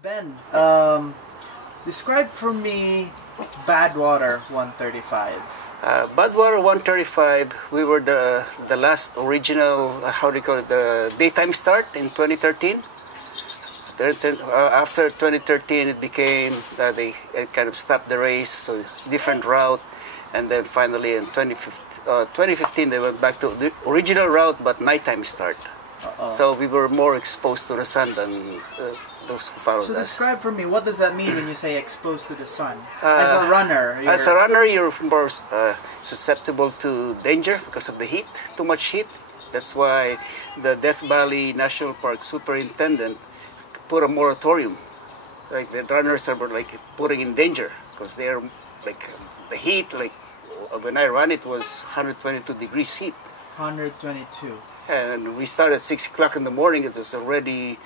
Ben, describe for me Badwater 135. Badwater 135, we were the last original, how do you call it, the daytime start in 2013. After 2013, it became that they kind of stopped the race, so different route, and then finally in 2015 they went back to the original route, but nighttime start. So we were more exposed to the sun than those who followed us. So describe for me, what does that mean when you say exposed to the sun? As a runner, you're more susceptible to danger because of the heat, too much heat. That's why the Death Valley National Park superintendent put a moratorium. Like the runners are like putting in danger because they are like the heat. Like when I ran, it was 122 degrees heat. 122. And we started at 6 o'clock in the morning. It was already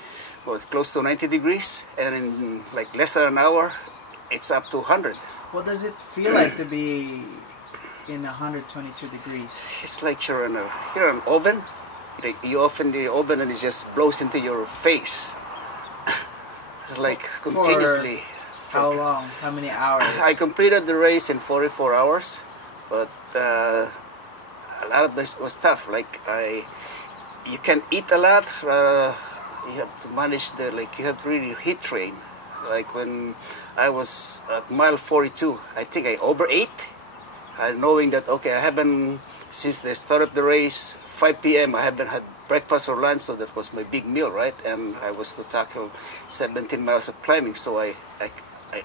close to 90 degrees, and in like less than an hour, it's up to 100. What does it feel like to be in 122 degrees? It's like you're in an oven. Like you open the oven and it just blows into your face. Like continuously. For how long? How many hours? I completed the race in 44 hours, but a lot of this was tough. Like you can eat a lot. You have to manage you have to really heat train. Like when I was at mile 42, I think I overate, knowing that okay, I haven't since they started the race 5 p.m. I haven't had breakfast or lunch, so that was my big meal, right? And I was to tackle 17 miles of climbing, so I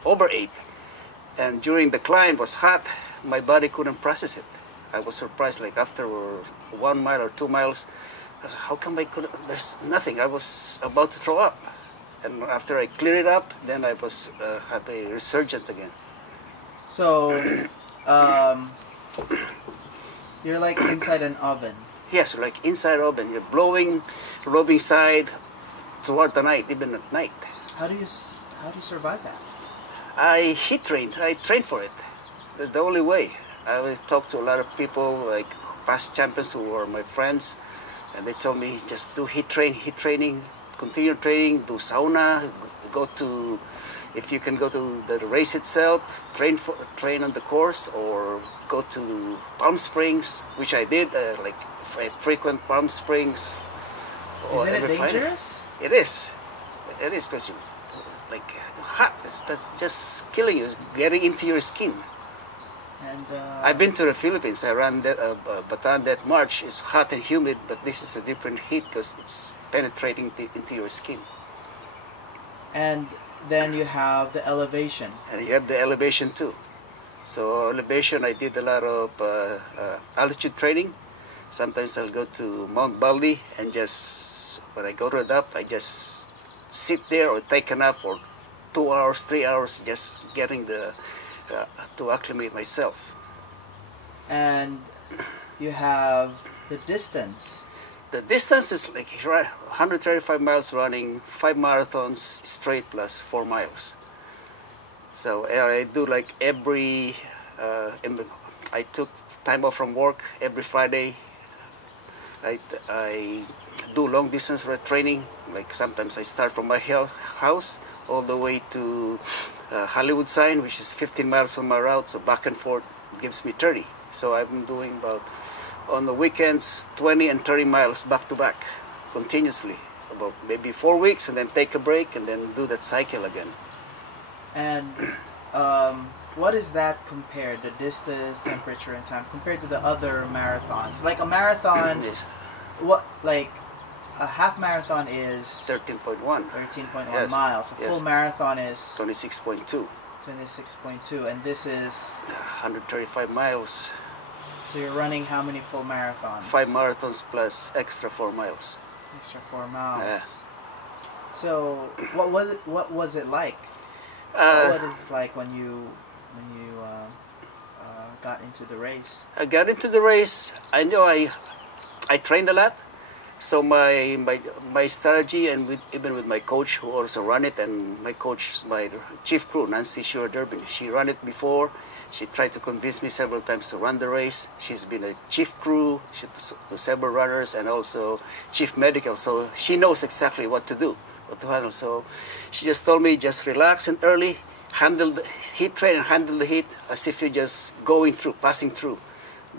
overate. And during the climb, it was hot. My body couldn't process it. I was surprised. Like after 1 mile or 2 miles, I was, how come I couldn't? There's nothing. I was about to throw up, and after I cleared it up, then I was had a resurgent again. So, you're like inside an oven. Yes, like inside oven. You're blowing side throughout the night, even at night. How do you survive that? I heat trained. I trained for it. That's the only way. I always talk to a lot of people, like past champions who are my friends, and they told me just do heat training, continue training, do sauna, go to, if you can go to the race itself, train on the course, or go to Palm Springs, which I did, like frequent Palm Springs. Isn't it dangerous? It is. It is because like hot. It's just killing you. It's getting into your skin. And I've been to the Philippines. I ran that Bataan that March. It's hot and humid, but this is a different heat because it's penetrating into your skin. And then you have the elevation. And you have the elevation too. So elevation, I did a lot of altitude training. Sometimes I'll go to Mount Baldy and just, when I go to the top, I just sit there or take a nap for 2 hours, 3 hours, just getting to acclimate myself. And you have the distance. The distance is like 135 miles running, 5 marathons straight plus 4 miles. So I do like I took time off from work every Friday. I do long distance training. Like sometimes I start from my house all the way to Hollywood Sign, which is 15 miles on my route. So back and forth gives me 30. So I've been doing about, on the weekends, 20 and 30 miles back to back, continuously. About maybe 4 weeks, and then take a break, and then do that cycle again. And what is that compared, the distance, temperature, and time, compared to the other marathons? Like a marathon, Yes. what, like a half marathon is 13.1. 13.1 Yes. miles. A full marathon is 26.2. 26.2, and this is 135 miles. So you're running how many full marathons? 5 marathons plus extra 4 miles. Extra 4 miles. Yeah. So what was it like? What is it like when you got into the race? I got into the race. I know I trained a lot. So my strategy, and even with my coach who also ran it, and my coach, my chief crew, Nancy Durbin, she ran it before. She tried to convince me several times to run the race. She's been a chief crew to several runners and also chief medical, so she knows exactly what to do. to handle. So she just told me, just relax and early, handle the heat, train and handle the heat as if you're just going through, passing through.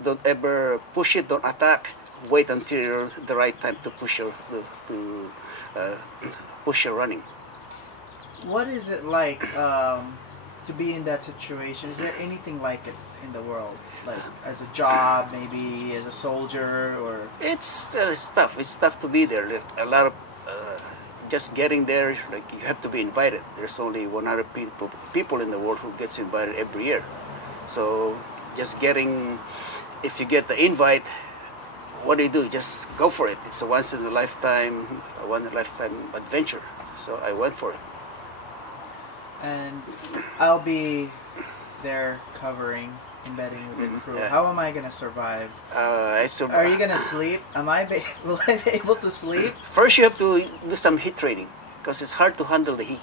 Don't ever push it, don't attack. Wait until you're the right time to push your running. What is it like to be in that situation? Is there anything like it in the world? Like as a job, maybe as a soldier, or? It's tough. It's tough to be there. A lot of just getting there, like you have to be invited. There's only 100 people in the world who gets invited every year. So just getting, if you get the invite, what do? Just go for it. It's a once in a lifetime adventure. So I went for it. And I'll be there covering, embedding with the crew. Yeah. How am I gonna survive? Are you gonna sleep? Will I be able to sleep? First, you have to do some heat training because it's hard to handle the heat.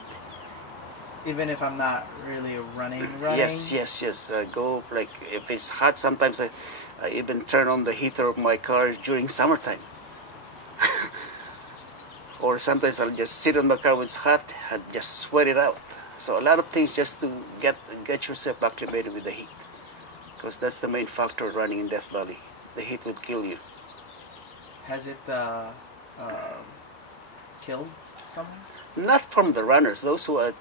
Even if I'm not really running. Yes. Go, like if it's hot. Sometimes I even turn on the heater of my car during summertime. Or sometimes I'll just sit in my car when it's hot and just sweat it out. So a lot of things just to get yourself acclimated with the heat, because that's the main factor running in Death Valley. The heat would kill you. Has it killed someone? Not from the runners. Those who have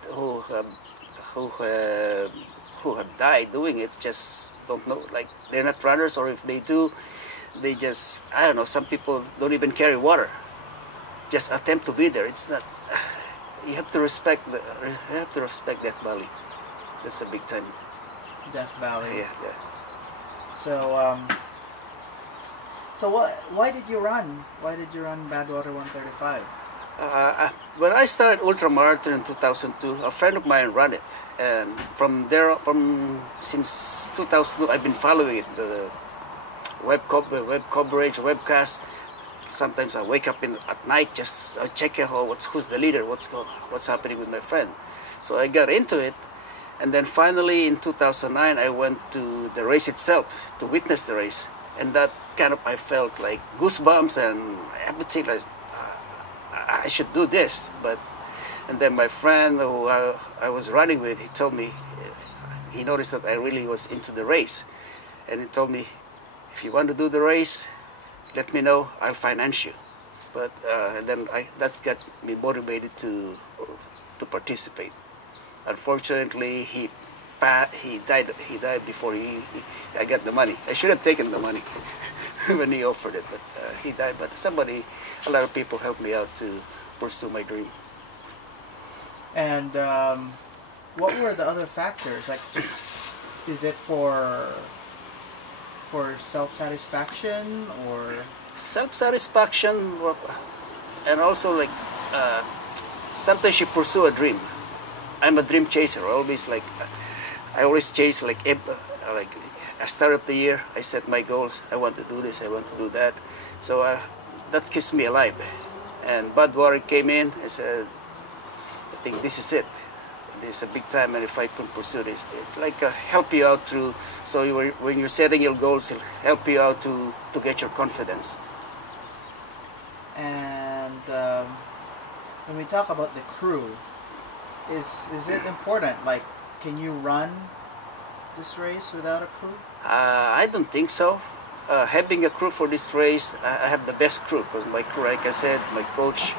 died doing it just don't know. Like they're not runners, or if they do, they just, I don't know. Some people don't even carry water. Just attempt to be there. It's not. You have to respect Death Valley. That's a big time. Death Valley. Yeah. So why did you run? Why did you run Badwater 135? When I started ultramarathon in 2002, a friend of mine ran it, and since 2002, I've been following it. The web coverage, webcast. Sometimes I wake up at night, just check out who's the leader, what's happening with my friend. So I got into it, and then finally in 2009 I went to the race itself to witness the race, and that kind of, I felt like goosebumps and everything. Like I should do this, and then my friend who I was running with, he told me, he noticed that I really was into the race, and he told me, if you want to do the race, let me know, I'll finance you. But and then that got me motivated to participate. Unfortunately, he died before I got the money. I should have taken the money when he offered it, but he died. But a lot of people helped me out to pursue my dream. And what were the other factors? Like, just, is it for self-satisfaction, or? Self-satisfaction, and also like sometimes you pursue a dream. I'm a dream chaser. I always chase like I start of the year, I set my goals. I want to do this, I want to do that. So that keeps me alive. And Badwater came in. I said, I think this is it. This is a big time, and if I can pursue this, help you out through. So when you're setting your goals, it'll help you out to get your confidence. And when we talk about the crew, is it important? Like, can you run this race without a crew? I don't think so. Having a crew for this race, I have the best crew, because my crew, like I said, my coach.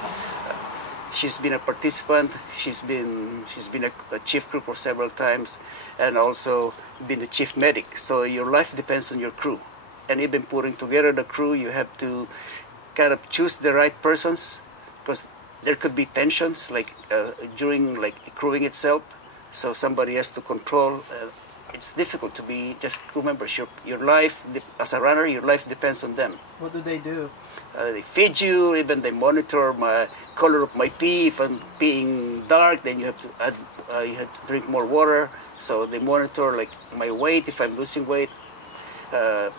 She's been a participant. She's been a chief crew for several times, and also been a chief medic. So your life depends on your crew, and even putting together the crew, you have to kind of choose the right persons, because there could be tensions during crewing itself. So somebody has to control. It's difficult to be just crew members. Your life as a runner, your life depends on them. What do they do? They feed you. Even they monitor my color of my pee. If I'm peeing dark, then you have to add. You have to drink more water. So they monitor like my weight. If I'm losing weight, then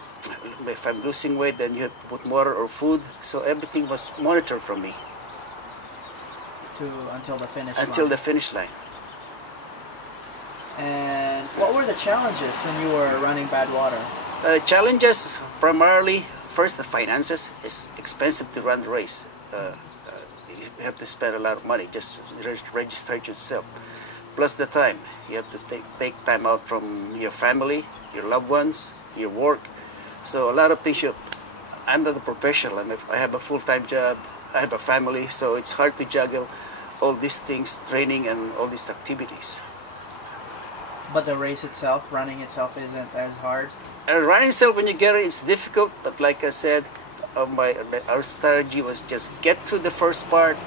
you have to put water or food. So everything was monitored from me until the finish. Until the finish line. And what were the challenges when you were running Badwater? Challenges primarily, first the finances. It's expensive to run the race. you have to spend a lot of money just to register yourself. Plus the time. You have to take time out from your family, your loved ones, your work. So a lot of things I'm not a professional. I have a full-time job. I have a family, so it's hard to juggle all these things, training and all these activities. But the race itself, running itself, isn't as hard. Running itself, when you get it, it's difficult. But like I said, our strategy was just get through the first part.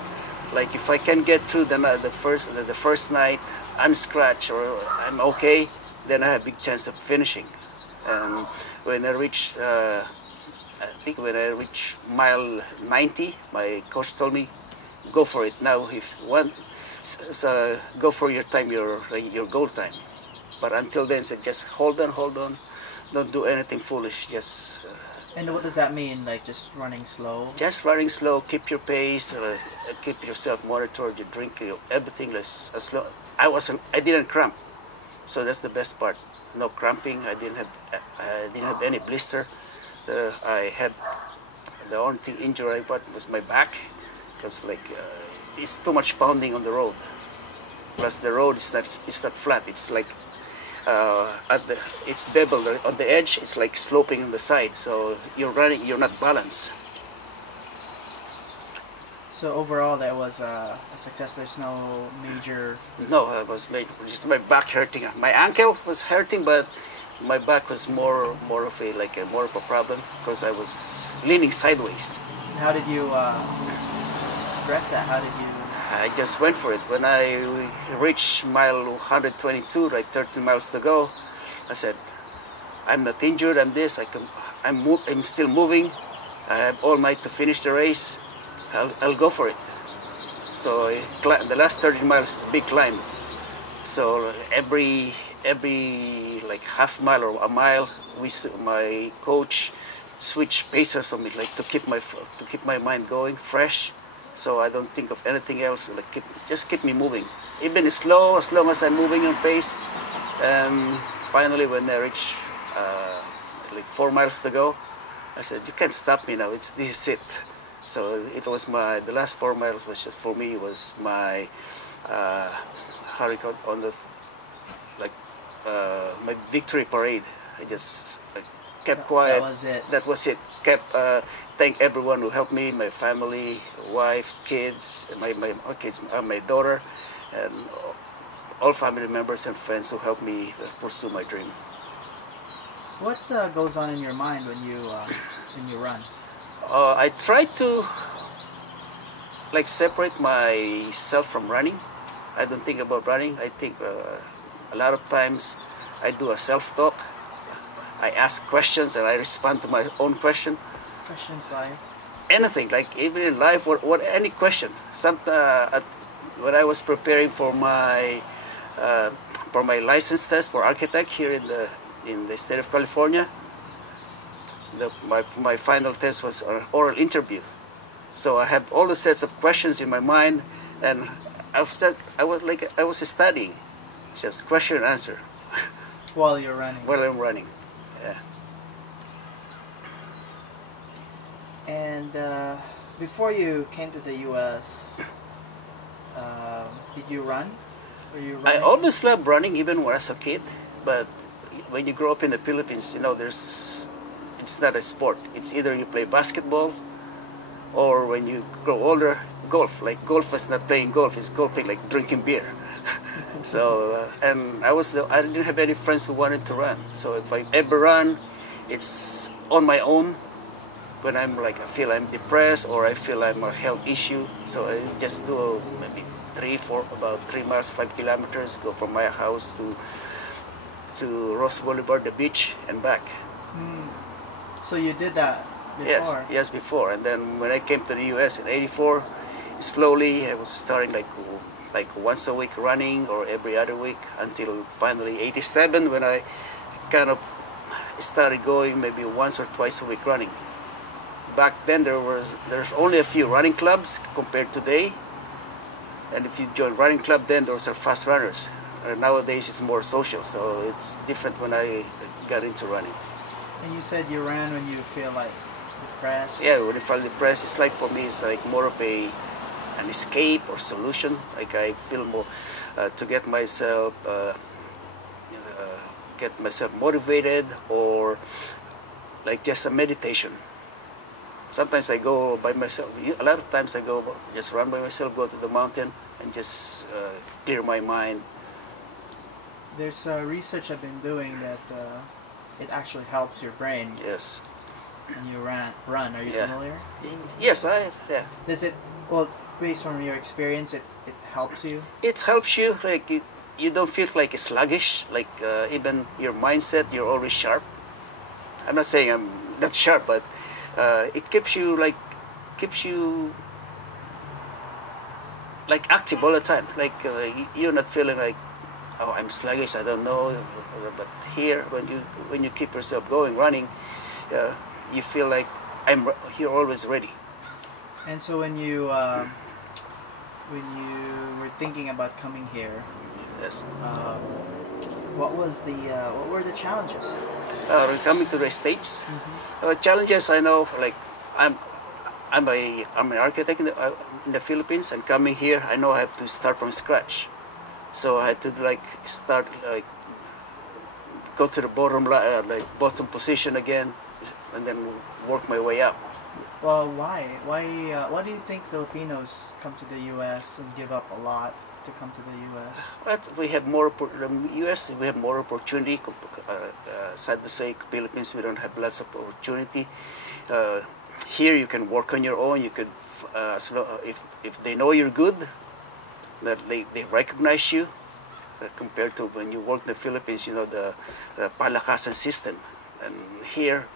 Like if I can get through the first night unscratched or I'm okay, then I have a big chance of finishing. And when I reached, I think when I reached mile 90, my coach told me, go for it now. If you want, go for your time, your goal time. But until then, said just hold on, don't do anything foolish. Just. And what does that mean? Like just running slow? Just running slow. Keep your pace. Keep yourself monitored. You drink everything as slow. I didn't cramp, so that's the best part. No cramping. I didn't have any blister. I had the only thing injury I got was my back, because it's too much pounding on the road. Plus the road is not flat. It's like it's beveled on the edge. It's like sloping on the side. So you're not balanced. So overall, that was a success. There's no major. No, it was just my back hurting. My ankle was hurting, but my back was more of a problem because I was leaning sideways. How did you address that? How did you? I just went for it. When I reached mile 122, like 13 miles to go, I said, I'm not injured, I'm still moving. I have all night to finish the race. I'll go for it. So the last 13 miles is a big climb. So every like half mile or a mile, my coach switched pacers for me, like to keep my mind going, fresh. So I don't think of anything else. Just keep me moving, even as long as I'm moving on pace. Finally, when I reached like 4 miles to go, I said, "You can't stop me now. This is it." So it was the last 4 miles was just for me was my hurricane on the my victory parade. I just kept quiet. That was it. Kept thank everyone who helped me, my family, wife, kids, my daughter, and all family members and friends who helped me pursue my dream. What goes on in your mind when you run? I try to separate myself from running. I don't think about running. I think a lot of times I do a self-talk. I ask questions and I respond to my own question. Questions like? Anything, like even in life, what any question. When I was preparing for my license test for architect here in the state of California, my final test was an oral interview. So I have all the sets of questions in my mind, and I was studying, just question and answer. While you're running. While I'm running, yeah. And before you came to the U.S., did you run? Were you running? I always loved running, even when I was a kid. But when you grow up in the Philippines, it's not a sport. It's either you play basketball, or when you grow older, golf. Like golf is not playing golf; it's golfing like drinking beer. So and I didn't have any friends who wanted to run. So if I ever run, it's on my own. When I feel I'm depressed or I feel I'm a health issue, so I just do maybe about 3 miles, 5 kilometers, go from my house to Ross Boulevard, the beach, and back. So you did that before? Yes, before. And then when I came to the U.S. in '84, slowly I was starting like once a week running or every other week until finally '87 when I kind of started going maybe once or twice a week running. Back then there's only a few running clubs compared to today, and if you join running club, then those are fast runners. Nowadays it's more social, so it's different when I got into running. And you said you ran when you feel like depressed? Yeah, when I feel depressed, it's like for me it's like more of a an escape or solution. Like I feel more to get myself motivated, or like just a meditation. Sometimes I go by myself. A lot of times I go just run by myself, go to the mountain, and just clear my mind. There's research I've been doing that it actually helps your brain Yes. when you run. Are you Yeah. familiar? Yes, yeah. Does it, well, based on your experience, it helps you? It helps you, like you don't feel like sluggish, like even your mindset, you're always sharp. I'm not saying I'm not sharp, but it keeps you like active all the time. Like you're not feeling like, oh, I'm sluggish, I don't know. But here, when you keep yourself going, running, you feel like you're always ready. And so when you were thinking about coming here, Yes. what were the challenges? Coming to the States, Mm-hmm. challenges, I know, like I'm an architect in the Philippines, and coming here, I know I have to start from scratch. So I had to like start like go to the bottom position again, and then work my way up. Well, why? Why do you think Filipinos come to the U.S. and give up a lot to come to the U.S.? But we have more U.S. We have more opportunity. Sad to say, Philippines, we don't have lots of opportunity. Here you can work on your own. You could, if they know you're good, that they recognize you. Compared to when you work in the Philippines, you know the palakasan system, and here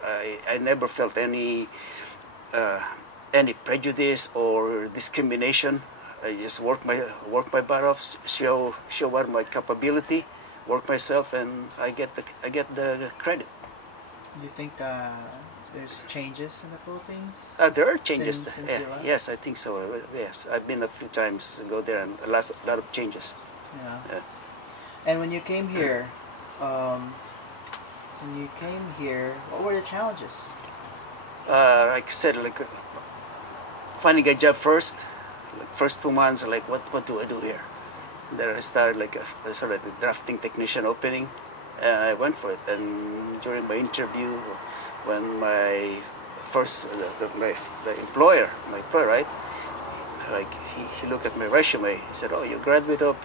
I never felt any prejudice or discrimination. I just work my butt off, show what my capability, work myself, and I get the credit. Do you think there's changes in the Philippines? There are changes. Since you left? Yes, I think so. Yes, I've been a few times to go there, and a lot of changes. Yeah. Yeah. And when you came here, what were the challenges? Like I said, like finding a job first. Like first 2 months, like what do I do here? And then I started like a sort of a drafting technician opening. I went for it, and during my interview, when my first the employer, right, like he looked at my resume. He said, "Oh, you're a graduate of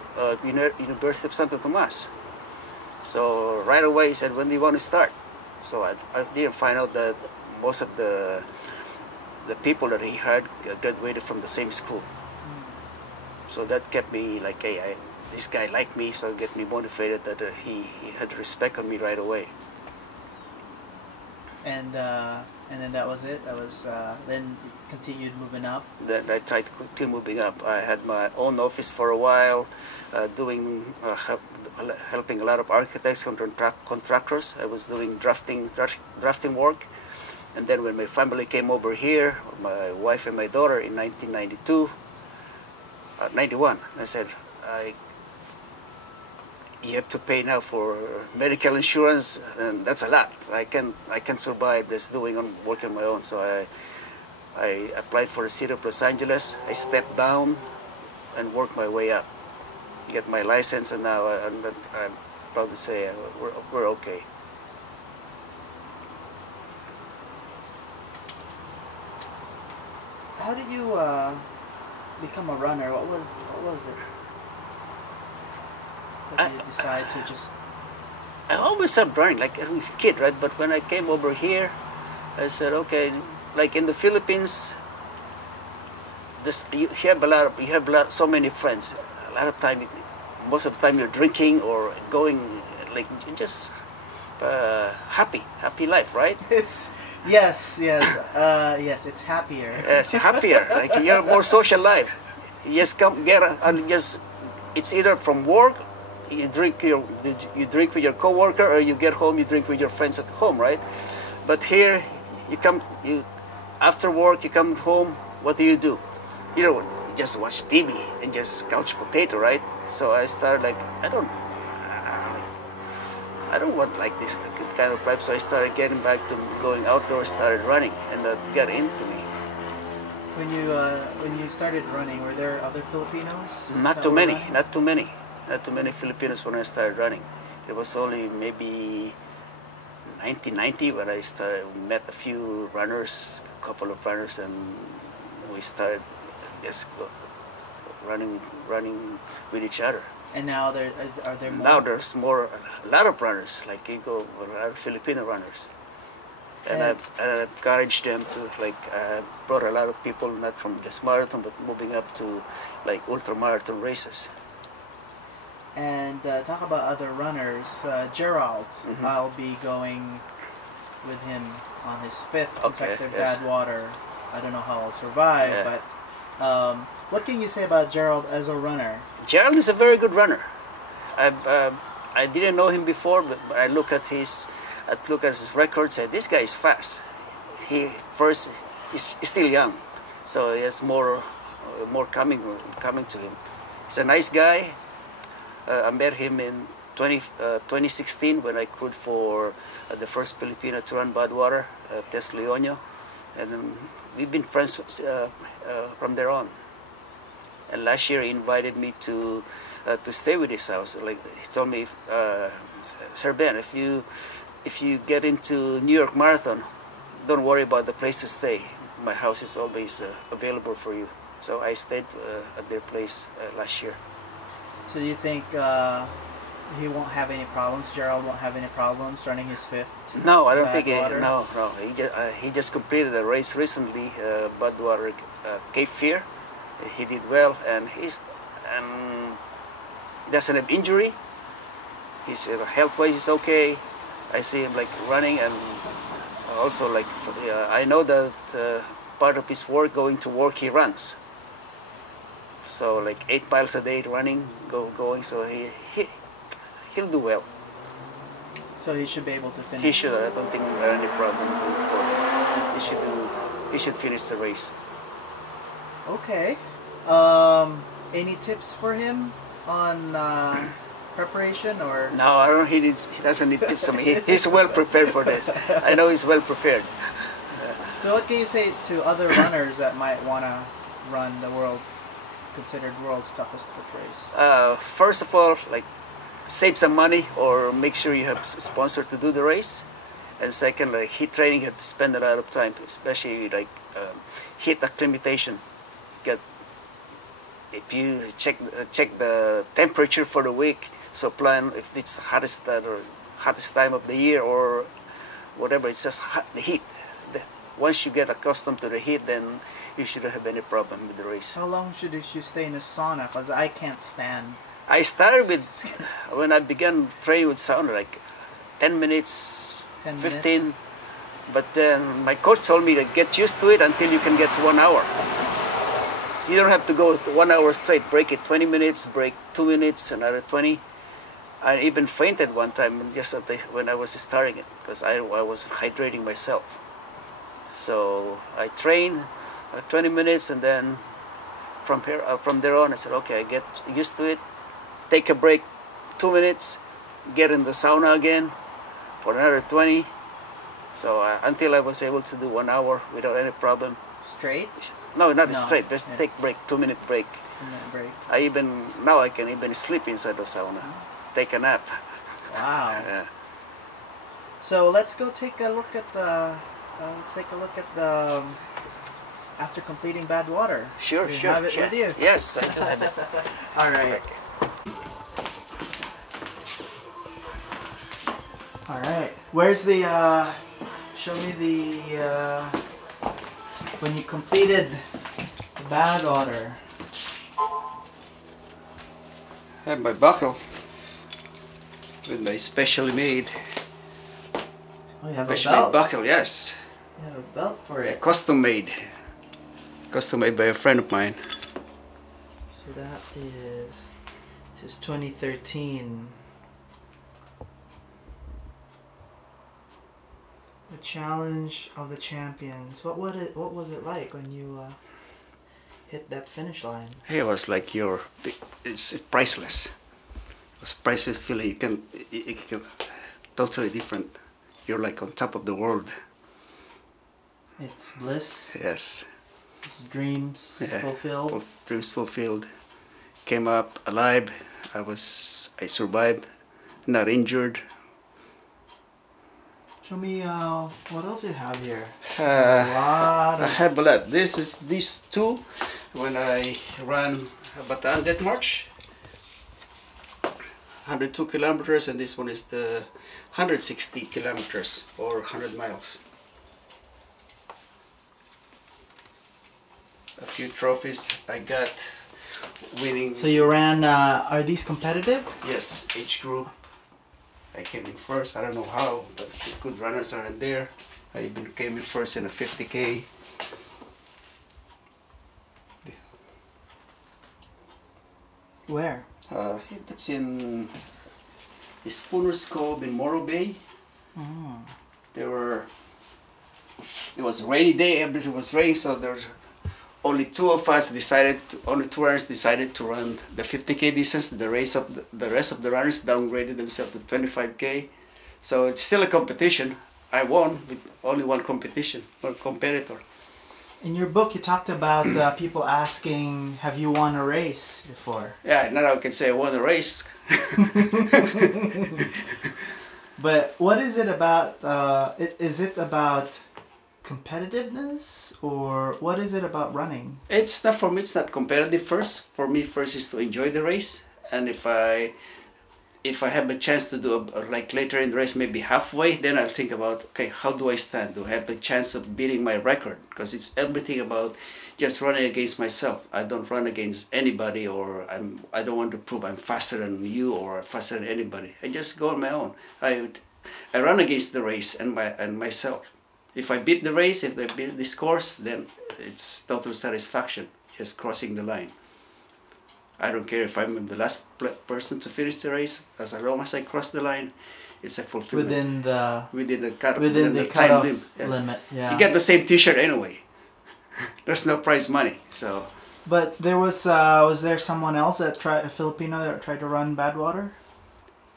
University of Santo Tomas." So right away he said, "When do you want to start?" So I didn't find out that most of the people that he hired graduated from the same school. So that kept me like, hey, this guy liked me, so it get me motivated that he had respect on me right away. And then that was it. That was then it continued moving up. Then I tried to continue moving up. I had my own office for a while, helping a lot of architects and contractors. I was doing drafting work. And then when my family came over here, my wife and my daughter in 91, I said, you have to pay now for medical insurance, and that's a lot. I can survive just working on my own. So I applied for the city of Los Angeles. I stepped down and worked my way up, get my license, and now I'm proud to say we're okay. How did you become a runner? What was it? What did you decide to just? I always loved running, like a kid, right? But when I came over here, I said, okay, like in the Philippines, you have so many friends. A lot of time, most of the time, you're drinking or going, like just happy life, right? It's yes. It's happier. Yes, happier. Like you have more social life. You just it's either from work, you drink with your coworker, or you get home, you drink with your friends at home, right? But here, after work, you come home. What do? You don't just watch TV and just couch potato, right? So I started like I don't want like this kind of life. So I started getting back to going outdoors, started running, and that got into me. When you started running, were there other Filipinos? Not that too were many, running? not too many, not too many Filipinos when I started running. It was only maybe 1990 when I started. We met a few runners, a couple of runners, and we started just running with each other. And now are there more? Now there's more, a lot of runners, like you go, a lot of Filipino runners. And I encouraged them to, like, I brought a lot of people, not from just marathon, but moving up to like ultramarathon races. And talk about other runners. Gerald, I'll be going with him on his 5th consecutive Badwater. I don't know how I'll survive, but what can you say about Gerald as a runner? Gerald is a very good runner. I didn't know him before, but I look at his record, say this guy is fast. He's still young, so he has more coming to him. He's a nice guy. I met him in 2016 when I crewed for the first Filipino to run Badwater, Tess Leonio, and then we've been friends from there on. And last year he invited me to stay with his house. Like he told me, Sir Ben, if you get into New York Marathon, don't worry about the place to stay. My house is always available for you. So I stayed at their place last year. So do you think he won't have any problems? Gerald won't have any problems running his 5th? No, I don't think no. He just completed a race recently, Badwater Cape Fear. He did well, and he doesn't have injury. He's health-wise he's okay. I see him like running, and also like I know that part of his work, going to work, he runs. So like 8 miles a day running, going. So he'll do well. So he should be able to finish. He should. I don't think there are any problem for him. He should finish the race. Okay. Any tips for him on preparation or? No, I don't. He doesn't need tips. I mean, he's well prepared for this. I know he's well prepared. So what can you say to other runners that might want to run the considered world's toughest foot race? First of all, like save some money or make sure you have a sponsor to do the race. And second, like heat training, you have to spend a lot of time, especially like heat acclimatization. If you check the temperature for the week, so plan if it's hottest time of the year or whatever. It's just the heat. Once you get accustomed to the heat, then you shouldn't have any problem with the race. How long should you stay in the sauna? Because I can't stand. I started with when I began training with sauna, like 10 minutes, 15. But then my coach told me to get used to it until you can get to 1 hour. You don't have to go to 1 hour straight. Break it 20 minutes, break 2 minutes, another 20. I even fainted one time just when I was starting it because I was hydrating myself. So I trained 20 minutes, and then from there on, I said, okay, I get used to it. Take a break, 2 minutes, get in the sauna again for another 20. So until I was able to do 1 hour without any problem. Straight? No, not straight. Just take break, 2 minute break. 2 minute break. Now I can even sleep inside the sauna, take a nap. Wow. Yeah. So let's go take a look at the. After completing Badwater. Sure. Do you have it with you? Yes, I do have it. All right. All right. Where's the? Show me the. When you completed the Badwater. I have my buckle with my specially made. Oh, you have a specially belt. made buckle, yes. You have a belt for it. Custom made by a friend of mine. So this is 2013. The Challenge of the Champions. What was it like when you hit that finish line? It was like it's priceless. It was priceless feeling. You can totally different. You're like on top of the world. It's bliss. Yes. Dreams fulfilled. Dreams fulfilled. Came up alive. I survived, not injured. Show me what else you have here. I have a lot. These two when I ran Bataan that March. 102 kilometers, and this one is the 160 kilometers or 100 miles. A few trophies I got winning. So you ran, are these competitive? Yes, age group. I came in first. I don't know how, but the good runners are in there. I even came in first in a 50K. Where? That's in the Spooner's Cove in Morro Bay. Oh. It was a rainy day, everything was raining, so there was only two runners decided to run the 50K distance. The rest of the runners downgraded themselves to 25K. So it's still a competition. I won with only one competitor. In your book, you talked about people asking, have you won a race before? Yeah, now I can say I won a race. But what is it about, is it about competitiveness, or what is it about running? It's not, for me, it's not competitive first. For me, first is to enjoy the race. And if I have a chance to do like later in the race, maybe halfway, then I'll think about, okay, how do I stand? Do I have a chance of beating my record? Because it's everything about just running against myself. I don't run against anybody, or I don't want to prove I'm faster than you or faster than anybody. I just go on my own. I run against the race and myself. If I beat the race, if I beat this course, then it's total satisfaction, just crossing the line. I don't care if I'm the last person to finish the race. As long as I cross the line, it's a fulfillment. Within the time limit. Yeah. You get the same T-shirt anyway. There's no prize money. So. But there was there someone else a Filipino that tried to run Badwater?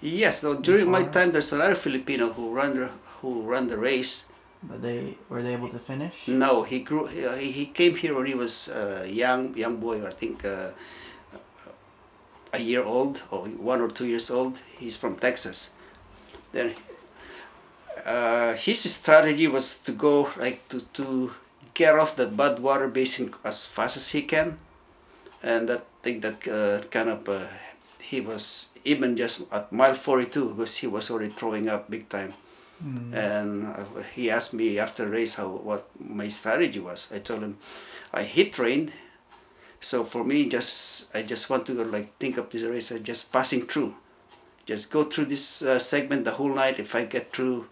Yes. So during my time, there's another Filipino who ran the race. But were they able to finish? No, he came here when he was a young boy. I think. A year old or 1 or 2 years old. He's from Texas. Then his strategy was to go to get off that Badwater basin as fast as he can, and I think that he was even just at mile 42 because he was already throwing up big time. And he asked me after the race what my strategy was. I told him I hit trained. So for me, I just want to think of this race as just passing through. Just go through this segment the whole night. If I get through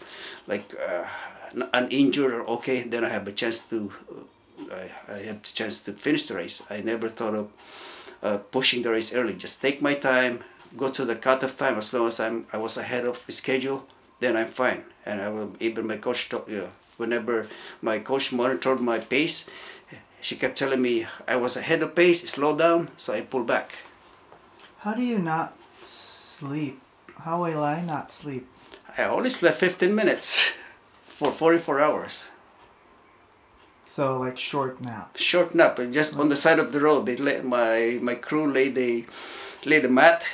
uninjured or okay, then I have a chance to finish the race. I never thought of pushing the race early. Just take my time, go to the cutoff time. As long as I was ahead of the schedule, then I'm fine. And even my coach, whenever my coach monitored my pace, she kept telling me I was ahead of pace, slow down, so I pulled back. How do you not sleep? How will I not sleep? I only slept 15 minutes for 44 hours. So like short nap? Short nap, just on the side of the road. They let my crew lay the mat,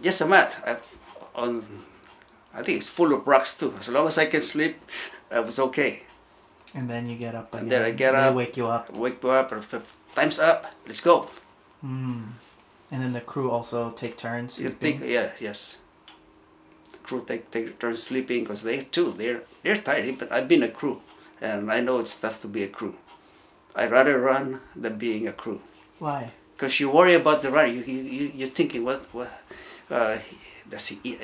just a mat. I think it's full of rocks too. As long as I can sleep, I was okay. And then you get up again. And then I get up. They wake you up. Wake you up. Time's up. Let's go. And then the crew also take turns sleeping? Yes. The crew take turns sleeping because they're tired. But I've been a crew, and I know it's tough to be a crew. I'd rather run than being a crew. Why? Because you worry about the run. You're thinking what does he eat?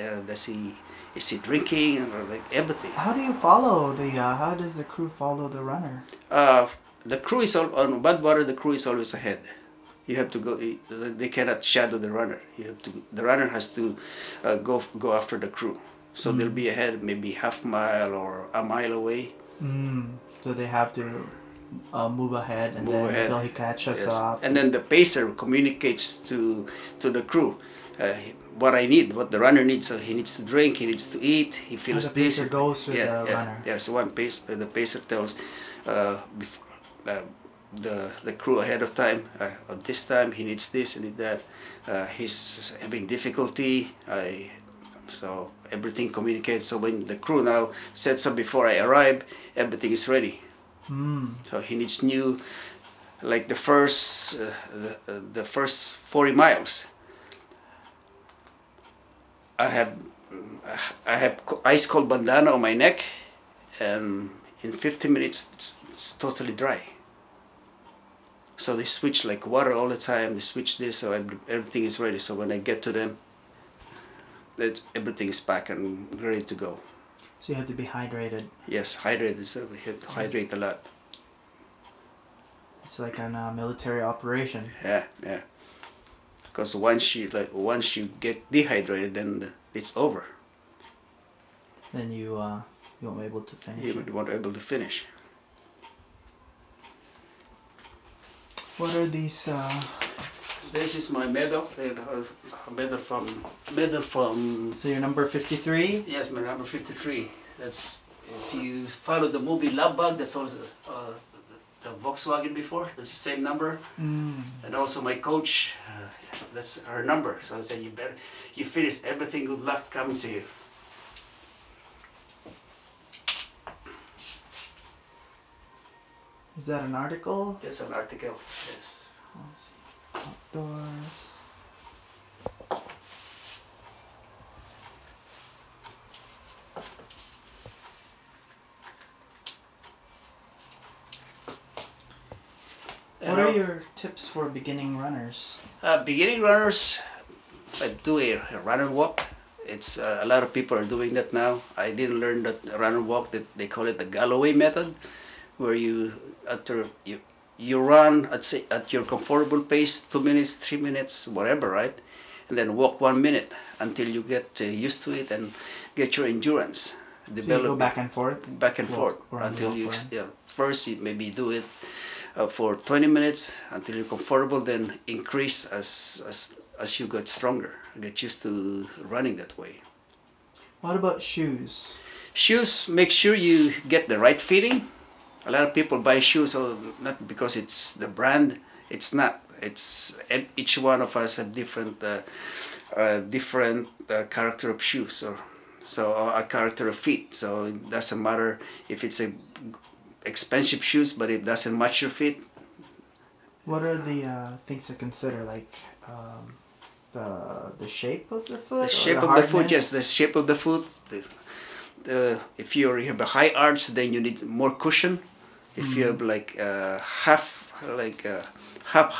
Is he drinking or everything? How do you follow how does the crew follow the runner? The crew is on Badwater. The crew is always ahead. You have to go. They cannot shadow the runner. The runner has to go after the crew. So they'll be ahead, maybe half mile or a mile away. So they have to move ahead until he catches up. And then the pacer communicates to the crew. What the runner needs. So he needs to drink, he needs to eat, he feels this. The pacer goes with the runner. Yes, the pacer tells the crew ahead of time. At this time he needs this, he needs that. He's having difficulty. So everything communicates. So when the crew now sets up before I arrive, everything is ready. So he needs new, like the first 40 miles. I have ice cold bandana on my neck, and in 15 minutes it's totally dry. So they switch like water all the time. They switch this, so everything is ready. So when I get to them, that everything is packed and ready to go. So you have to be hydrated. Yes, hydrated. So we have to hydrate a lot. It's like a military operation. Yeah, yeah. Because once you get dehydrated, then it's over. Then you won't be able to finish. You won't be able to finish. What are these? This is my medal. Medal from. So you're number 53. Yes, my number 53. That's, if you follow the movie Love Bug, that's also the Volkswagen before. That's the same number. And also my coach, that's her number. So I said, you finish everything. Good luck coming to you. Is that an article? That's an article. Yes. Let's see. Outdoors. What are your tips for beginning runners? Beginning runners, I do a run and walk. It's a lot of people are doing that now. I didn't learn that run and walk. That they call it the Galloway method, where you run at your comfortable pace, 2 minutes, 3 minutes, whatever, right? And then walk 1 minute until you get used to it and get your endurance. Develop. So you go back and forth? Back and forth until you first you maybe do it for 20 minutes until you're comfortable, then increase as you get stronger, get used to running that way. What about shoes? Shoes, make sure you get the right fitting. A lot of people buy shoes, not because it's the brand. It's not. It's each one of us have different character of shoes, so a character of feet. So it doesn't matter if it's a expensive shoes, but it doesn't match your feet. What are the things to consider, like the shape of the foot? The shape of the foot, yes. The shape of the foot. If you have a high arch, then you need more cushion. If you have like half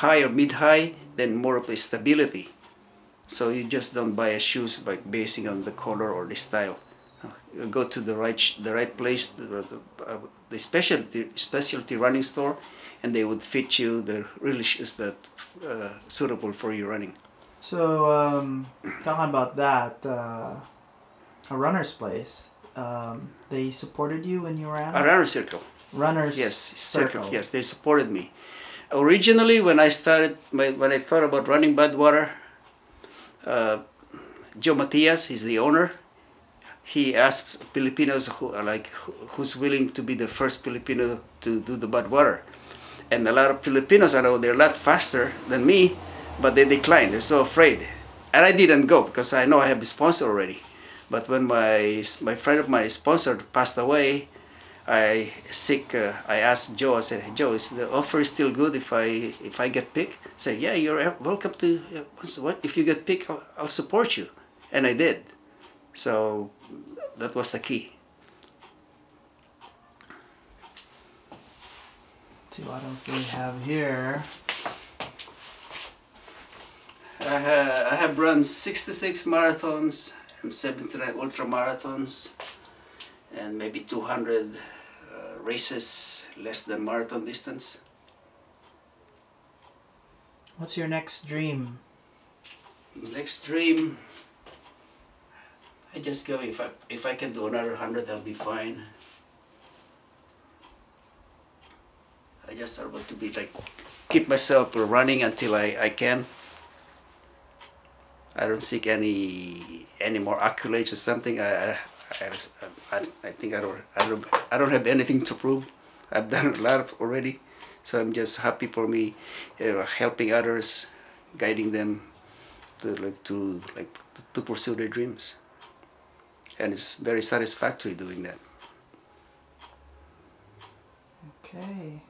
high or mid high, then more of the stability. So you just don't buy a shoes by basing on the color or the style. You go to the right place, the specialty running store, and they would fit you the really shoes that suitable for your running. So talking about that, a runner's place. They supported you when you ran? A runner circle. Runners. Yes, circle. Yes, they supported me. Originally, when I started, when I thought about running Badwater, Joe Matias, he's the owner. He asked Filipinos who's willing to be the first Filipino to do the Badwater, and a lot of Filipinos, I know they're a lot faster than me, but they declined. They're so afraid, and I didn't go because I know I have a sponsor already. But when my friend of mine, sponsor, passed away, I asked Joe. I said, "Hey, Joe, is the offer still good if I get picked?" He said, "Yeah, you're welcome to. If you get picked, I'll support you," and I did. So that was the key. Let's see what else we have here. I have run 66 marathons and 79 ultra marathons, and maybe 200 races less than marathon distance. What's your next dream? Next dream, I just go, if I can do another 100, I'll be fine. I just want to be like, keep myself running until I can. I don't seek any more accolades or something. I think I don't have anything to prove. I've done a lot already, So I'm just happy for me, helping others, guiding them to pursue their dreams, and it's very satisfactory doing that. Okay.